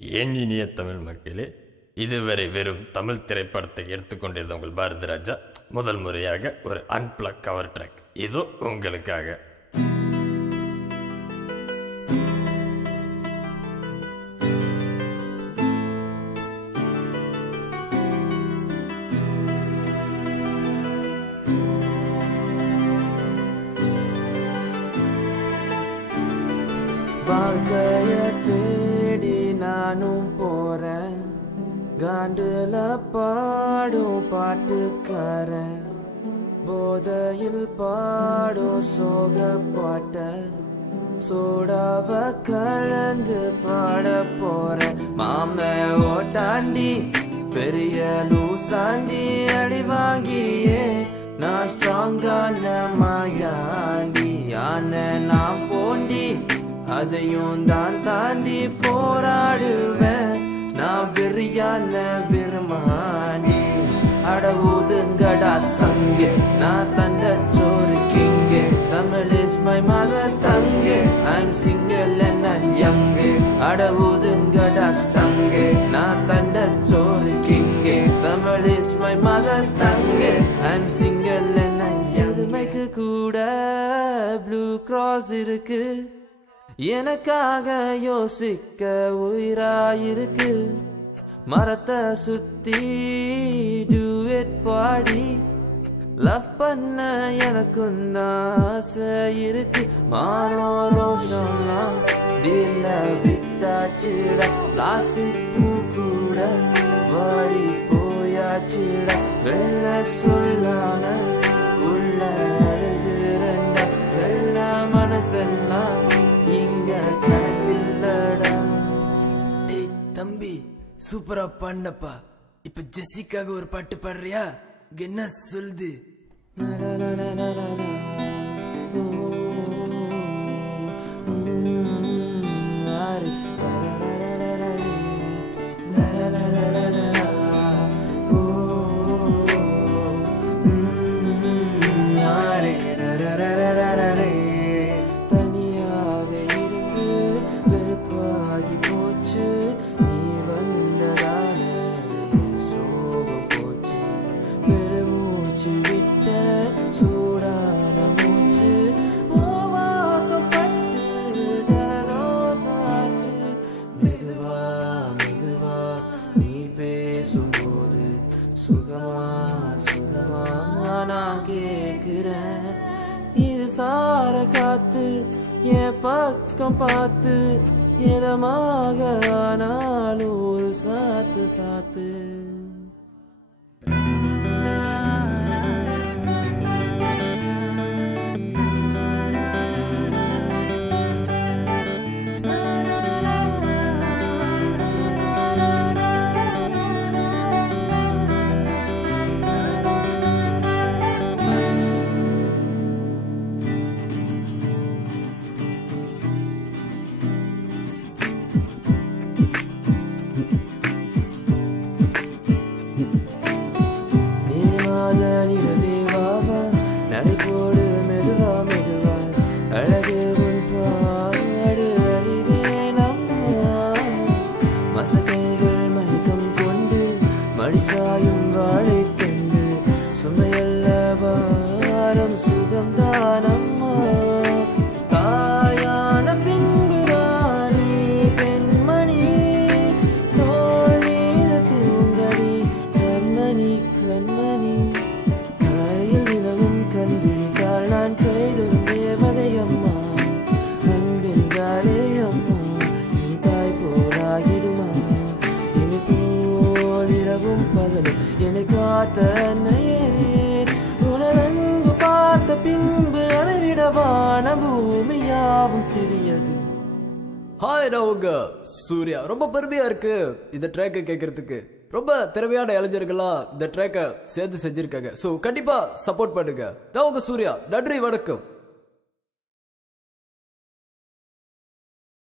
என் இனிய தமிழ் மக்களே, இதுவரை வெறும் தமிழ் திரைப்படத்தை எடுத்துக்கொண்டிருந்த உங்கள் பாரதி ராஜா முதல் முறையாக ஒரு அன்பிளக் கவர் ட்ராக் இதோ உங்களுக்காக. வாழ்க்கைய தேடி நானும் போறேன், காண்டுல பாடும் பாட்டுக்காரன், போதையில் பாடும் சோக பாட்ட சோடாவ கலந்து பாட போறேன். மாம ஓட்டாண்டி பெரிய லூசாண்டி அடி வாங்கியே நான் ஸ்ட்ராங்கான மாயாண்டி ஆன நான் போண்டி அதையும் தான் தாண்டி போராடுவேன். நான் வெறியான விரும்பாண்டி அட ஊதுங்கடா சங்கே, நான் தந்த சோறு கிங்கே, Tamil is my mother tongue, I'm single and I'm young. அட ஊதுங்கடா சங்கே, நான் தந்த சோறு கிங்கே, Tamil is my mother tongue, I'm single and I'm young. எதுமைக்கு கூட ப்ளூ கிராஸ் இருக்கு, எனக்காக யோசிக்க உயிராயிருக்கு. மரத்தை சுத்தி டூயட் பாடி லவ் பண்ண எனக்கும் ஆசை இருக்கு. மானோ ரோஷம்லாம் டீல்ல விட்டாச்சுடா, பிளாஸ்டிக் பூ கூட வாடி போயாச்சுடா. வெள்ள சொல்லான உள்ள அழுகுறண்டா, வெள்ள மனசெல்லாம் இங்க கணக்கில்லடா. ஏய் தம்பி, சூப்பரா பாடினப்பா. இப்ப ஜெசிக்காக ஒரு பாட்டு பாடுறியா? என்ன சொல்லுது? தனியாவே இருந்து வெறுப்பாகி போச்சு, நீ வந்ததான சோகம் போச்சு. பெருமூச்சு விட்ட சூடான மூச்சு வாசப்பட்டு ஜலதோசாச்சு. மெதுவா மெதுவா நீ பேசும்போது சுகமா சுகமா நான் கேட்கிறேன். இது சார காத்து என் பக்கம் பார்த்து எதமாக ஆனாலும் ஒரு சாத்து சாத்து. நடைபோடு மெதுவா மெதுவா அழகு உன் பாடு அறிவேனம்மா. மசக்கைகள் மயக்கம் கொண்டு மடிசாயும் வாழை தண்டு சுமையல்ல வாரம் சுகம்தானம்மா. தாயான பின்புதானி பெண்மணி தோள் மீது தூங்கடி கண்மணி கண்மணி. காலையில் நிலவும் கண் விழித்தாள் நான் கைடும் தேவதை அம்மா. அன்பென்றாலே அம்மா என் தாய் போலாகிடுமா. இனி போல் இரவும் பகலும் என்னை காத்த அன்னையே, உனதன்பு பார்த்த பின்பு அளவிடவான பூமியாவும் சிறியது. ஹாய், நான் உங்க சூர்யா. ரொம்ப பெருமையா இருக்கு இந்த ட்ராக்கை கேட்கறதுக்கு. ரொம்ப திறமையான இளைஞர்களா இந்த ட்ராக்கை சேர்ந்து செஞ்சிருக்காங்க. ஸோ கண்டிப்பா சப்போர்ட் பண்ணுங்க. நான் உங்க சூர்யா. நன்றி, வணக்கம்.